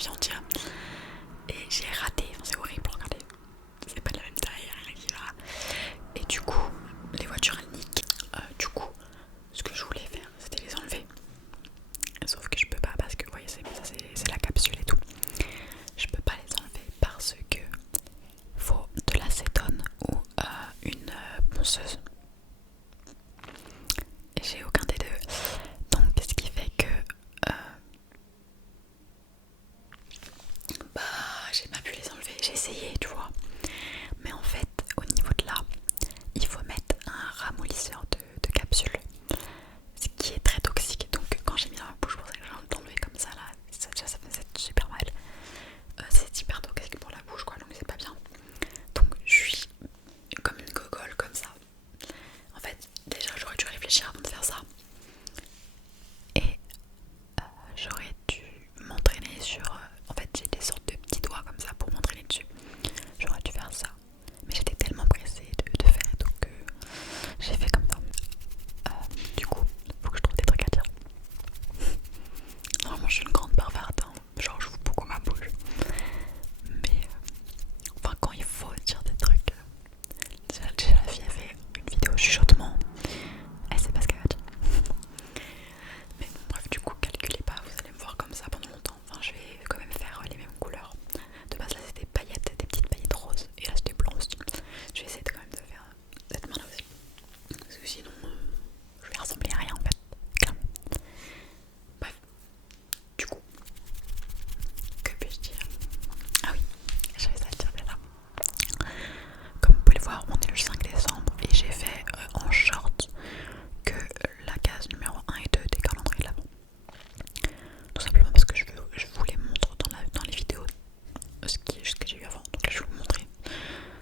viandière et j'ai raté, enfin, c'est horrible, regardez, c'est pas de la même taille, rien qui va. Et du coup, les voitures elles niquent. Du coup, ce que je voulais faire c'était les enlever. Sauf que je peux pas parce que vous voyez, c'est la capsule et tout. Je peux pas les enlever parce que faut de l'acétone ou une ponceuse. Et j'ai aucun des deux. Donc ce qui fait que bah j'ai pas pu les enlever. J'ai essayé, tu vois. Mais en fait, au niveau de là, il faut mettre un ramollisseur de capsules. Ce qui est très toxique. Donc quand j'ai mis dans ma bouche, pour ça que j'ai envie d'enlever comme ça là, ça faisait super mal. C'est hyper toxique pour la bouche quoi, donc c'est pas bien. Donc je suis comme une gogole comme ça. En fait, déjà j'aurais dû réfléchir avant de faire ça. Et j'aurais dû m'entraîner sur... en fait j'ai des sortes de petits doigts comme ça pour m'entraîner dessus. J'aurais dû faire ça. Mais j'étais tellement pressée de faire donc j'ai fait comme ça. Du coup, faut que je trouve des trucs à dire. Normalement je suis une grande perverte, hein. Genre j'ouvre beaucoup ma bouche. Mais enfin quand il faut dire des trucs... déjà la fille a fait une vidéo chuchotement. Elle sait pas ce qu'elle va dire. Mais bon, bref, du coup, calculez pas, vous allez me voir comme ça pendant longtemps. Enfin, je vais quand même faire les mêmes couleurs. De base, là c'était paillettes, des petites paillettes roses. Et là c'était blanc aussi. Je vais essayer quand même de faire cette main là aussi. Parce que sinon, je vais ressembler à rien en fait. Clairement. Bref, du coup, que puis-je dire? Ah oui, j'avais ça à dire déjà. Comme vous pouvez le voir, on est le 5 décembre et j'ai fait en short que la case numéro 1 et 2 des calendriers de l'avant. Tout simplement parce que je vous les montre dans les vidéos ce que j'ai eu avant. Donc là je vais vous montrer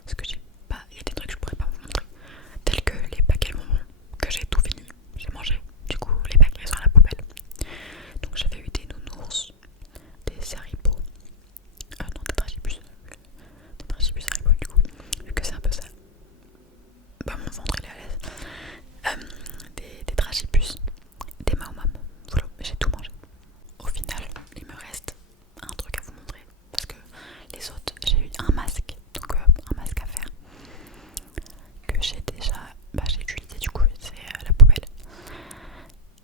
ce que j'ai pas. Il y a des trucs que je pourrais pas vous montrer. Tels que les paquets de bonbons que j'ai tout fini. J'ai mangé. Du coup les paquets sont à la poubelle. Donc j'avais eu des nounours, des haribots. Non, des dragibus. Des dragibus haribots du coup. Vu que c'est un peu ça. Bah mon ventre il est à l'aise. Des dragibus, des maomam. Voilà, j'ai tout mangé. Au final, il me reste un truc à vous montrer parce que les autres, j'ai eu un masque, donc un masque à faire que j'ai déjà, j'ai utilisé du coup, c'est la poubelle,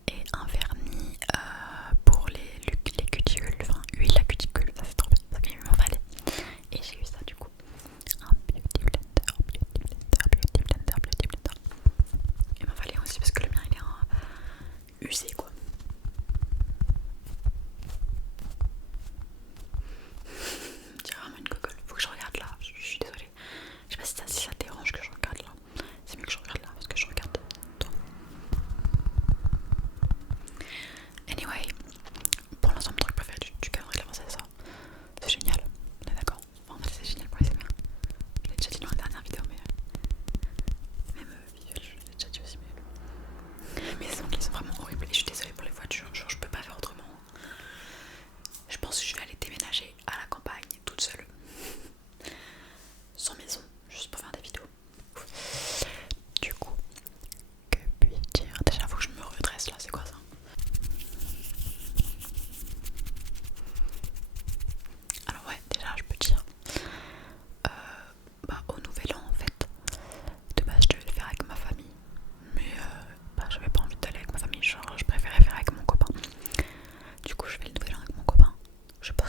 et un vernis pour les cuticules, enfin huile à cuticule, ça c'est trop bien parce qu'il m'en fallait. Et j'ai eu ça du coup, un beauty blender, beauty blender, beauty blender, beauty blender. Il m'en fallait aussi parce que le mien il est usé quoi. C'est vraiment une cocole. Faut que je regarde là. Je suis désolée. Je sais pas si ça te dérange que je regarde là. C'est mieux que je regarde là parce que je regarde toi. Anyway, pour l'instant, mon truc préféré du calendrier de l'avant, c'est ça. C'est génial. On est d'accord. Enfin, en fait, c'est génial pour les SMR. Je l'ai déjà dit dans la dernière vidéo, mais même visuel, je l'ai déjà dit aussi. Mais les ongles ils sont vraiment horribles. Et je suis désolée pour les voitures. Genre, je peux pas faire autrement. Je pense que je vais aller déménager à la campagne toute seule. Sans maison, juste pour faire des vidéos. Du coup, que puis-je dire? Déjà, faut que je me redresse là, c'est quoi ça? Alors, ouais, déjà, je peux dire au nouvel an en fait. De base, je devais le faire avec ma famille, mais j'avais pas envie d'aller avec ma famille, genre je préférais faire avec mon copain. Du coup, je fais le nouvel an avec mon copain. Je sais pas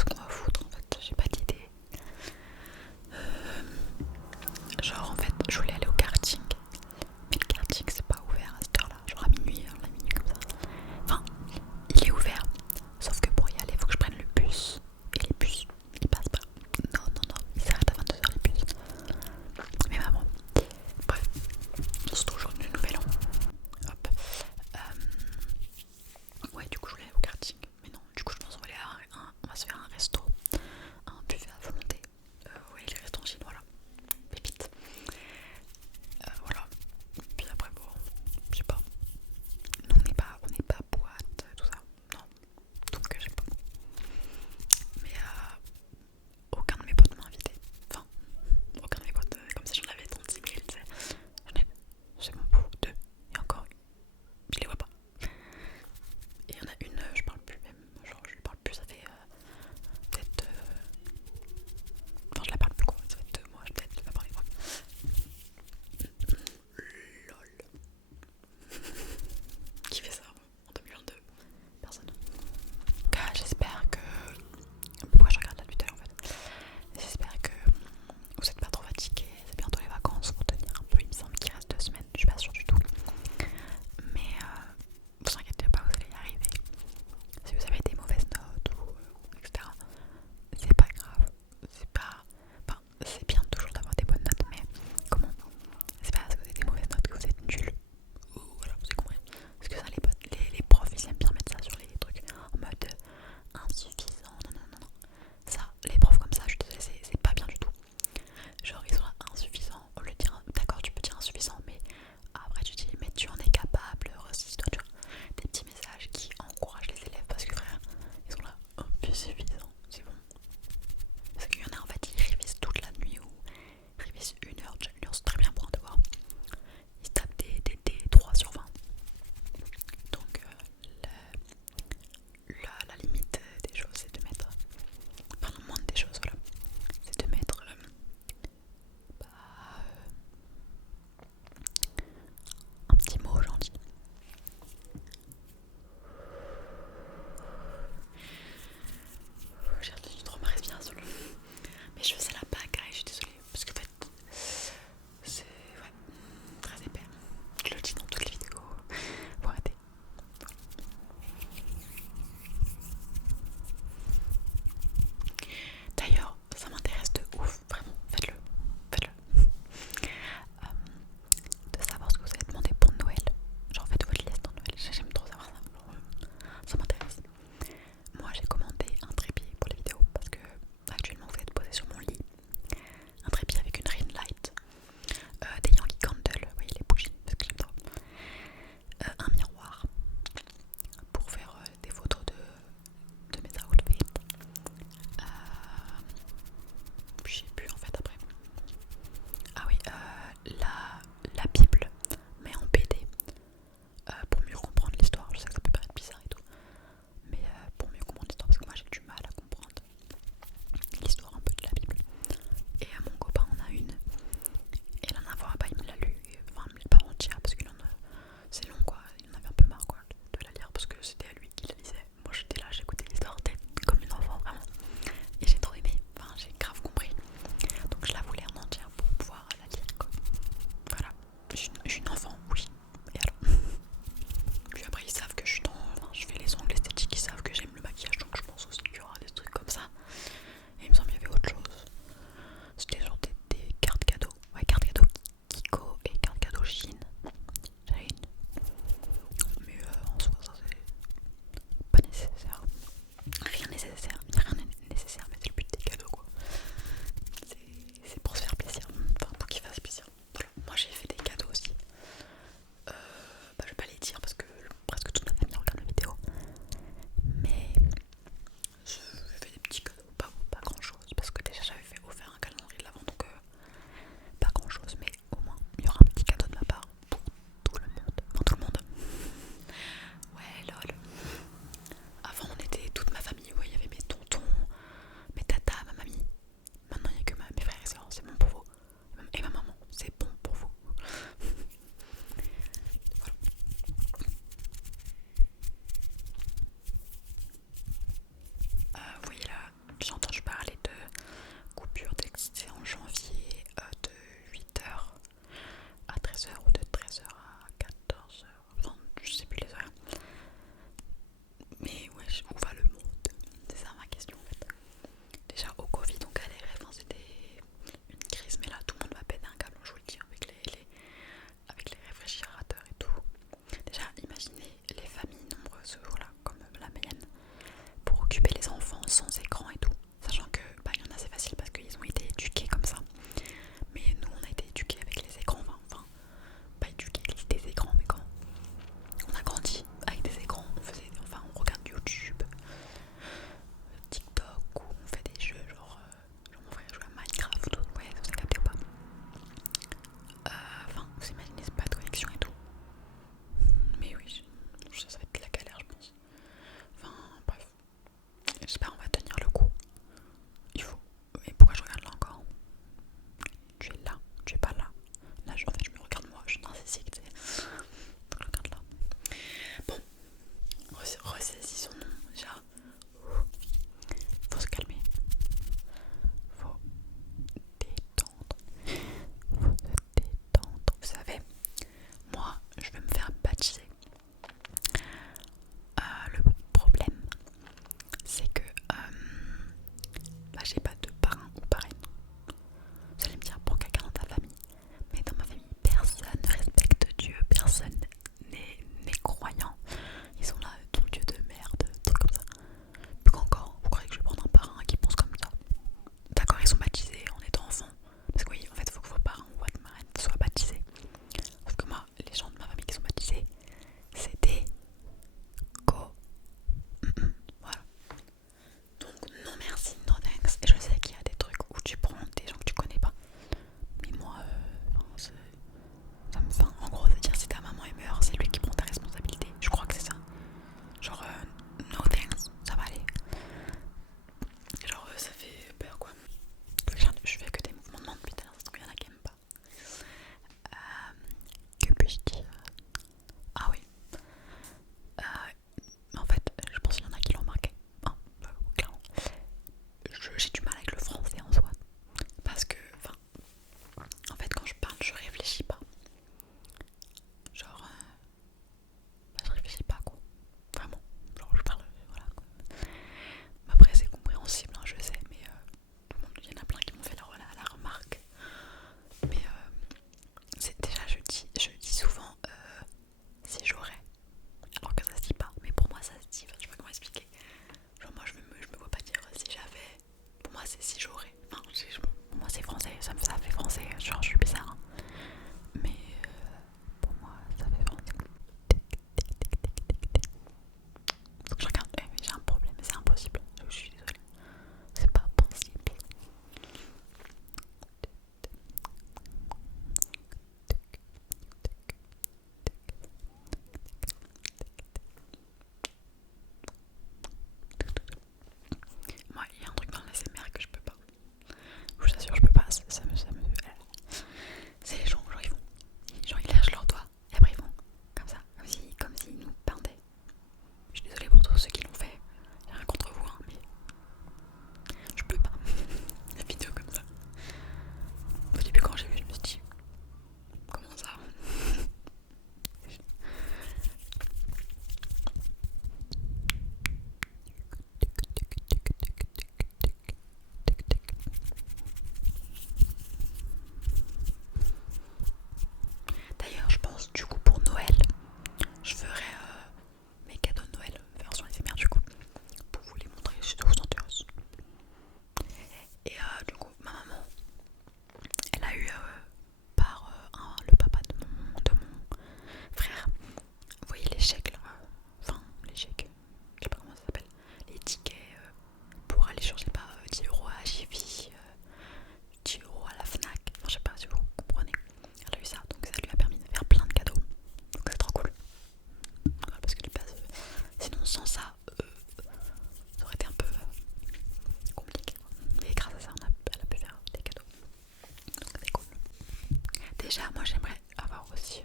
déjà, moi j'aimerais avoir aussi,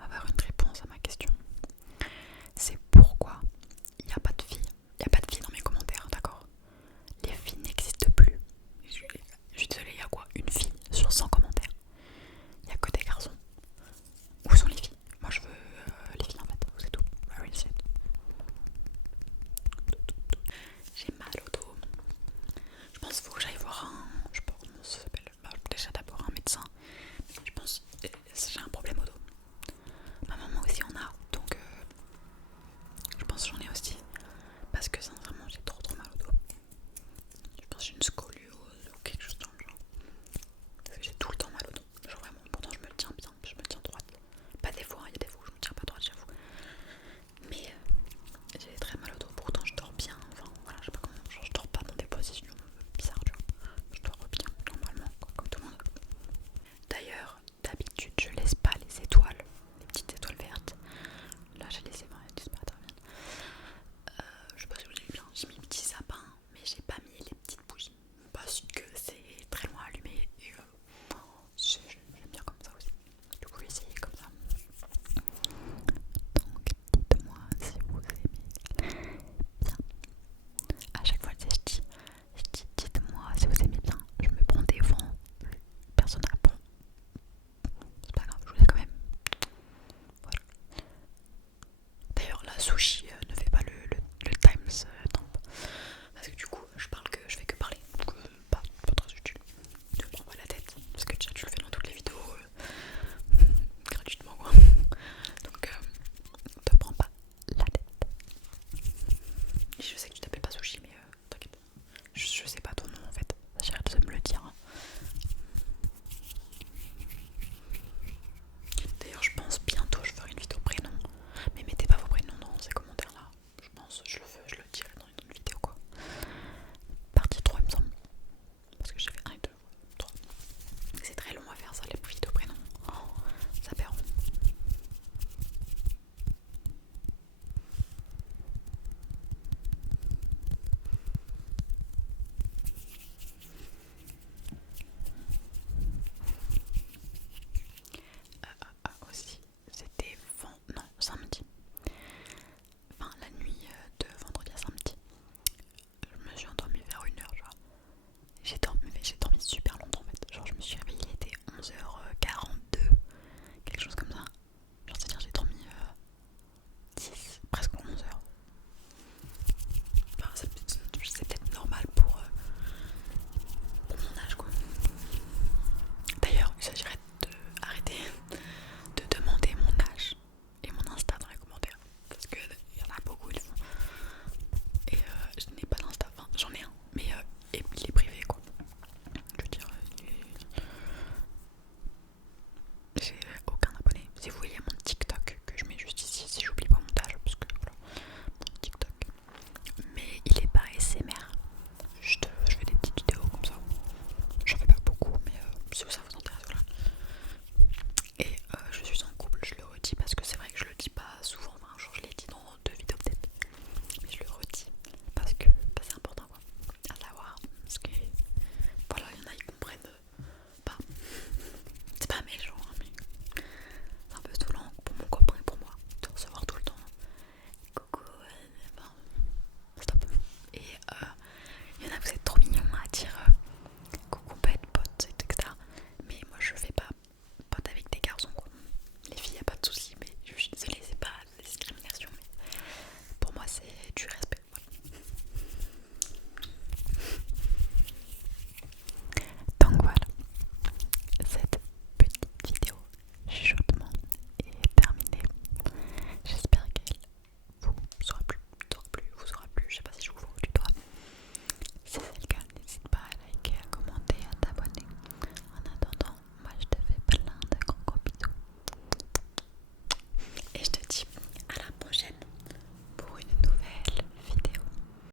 avoir une réponse à ma question. C'est pourquoi il n'y a pas de filles. Il n'y a pas de filles dans mes commentaires, d'accord? Les filles n'existent plus. Je suis désolée, il y a quoi? Une fille sur 100 commentaires. Il n'y a que des garçons. Où sont les filles? Moi je veux les filles en fait, c'est tout. Very sad. J'ai mal au dos. Je pense qu'il faut que j'aille voir je sais pas comment ça s'appelle. Déjà d'abord un médecin. Je pense que j'ai un problème au dos. Ma maman aussi en a, donc je pense que j'en ai aussi. Parce que sincèrement j'ai trop mal au dos. Je pense que j'ai une scoliose ou quelque chose dans le genre. Parce que j'ai tout le temps mal au dos. Genre vraiment, pourtant je me tiens bien, je me tiens droite. Pas des fois, il y a des fois où je me tiens pas droite, j'avoue. Mais j'ai très mal au dos, pourtant je dors bien. Enfin voilà, je sais pas comment, genre je dors pas dans des positions bizarres, tu vois. Je dors bien, normalement, quoi, comme tout le monde. D'ailleurs, d'habitude, je laisse pas les étoiles, les petites étoiles vertes. Là, j'ai laissé, j'espère qu'elles reviennent. Je sais pas si vous avez vu bien, j'ai mis petit sapin, mais j'ai pas mis